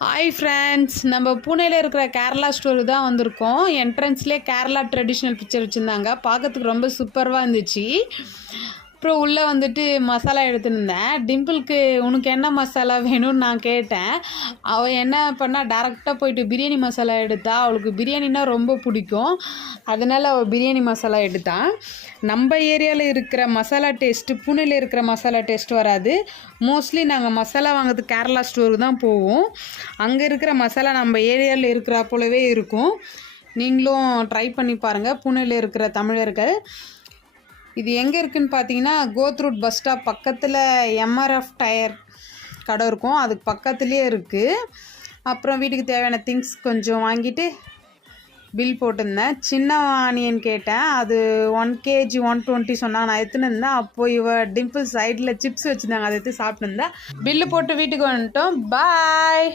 Hi friends, நம்ம பூனேயில் இருக்கிற Kerala store தான் வந்திருக்கோம். என்ட்ரன்ஸ்லேயே கேரளா ட்ரெடிஷ்னல் பிக்சர் வச்சுருந்தாங்க. பார்க்கறதுக்கு ரொம்ப சூப்பராக இருந்துச்சு. அப்புறம் உள்ளே வந்துட்டு மசாலா எடுத்துருந்தேன். டிம்பிளுக்கு உனக்கு என்ன மசாலா வேணும்னு நான் கேட்டேன். அவள் என்ன பண்ணால் டேரெக்டாக போயிட்டு பிரியாணி மசாலா எடுத்தா. அவளுக்கு பிரியாணினா ரொம்ப பிடிக்கும், அதனால் அவள் பிரியாணி மசாலா எடுத்தான். நம்ம ஏரியாவில் இருக்கிற மசாலா டேஸ்ட்டு பூனேயில் இருக்கிற மசாலா டேஸ்ட் வராது. மோஸ்ட்லி நாங்கள் மசாலா வாங்கிறது கேரளா ஸ்டோருக்கு தான் போவோம். அங்கே இருக்கிற மசாலா நம்ம ஏரியாவில் இருக்கிற போலவே இருக்கும். நீங்களும் ட்ரை பண்ணி பாருங்கள் பூனேயில் இருக்கிற தமிழர்கள். இது எங்கே இருக்குதுன்னு பார்த்தீங்கன்னா, கோத்ரூட் பஸ் ஸ்டாப் பக்கத்தில் எம்ஆர்எஃப் டயர் கடை இருக்கும், அதுக்கு பக்கத்துலேயே இருக்குது. அப்புறம் வீட்டுக்கு தேவையான திங்ஸ் கொஞ்சம் வாங்கிட்டு பில் போட்டிருந்தேன். சின்ன ஆனியன் கேட்டேன், அது 1 kg 120 சொன்னாங்க. நான் எடுத்துன்னு இருந்தேன். அப்போது டிம்பிள் சைடில் சிப்ஸ் வச்சுருந்தாங்க, அதை எடுத்து சாப்பிட்டுருந்தேன். பில்லு போட்டு வீட்டுக்கு வந்துட்டோம். பாய்.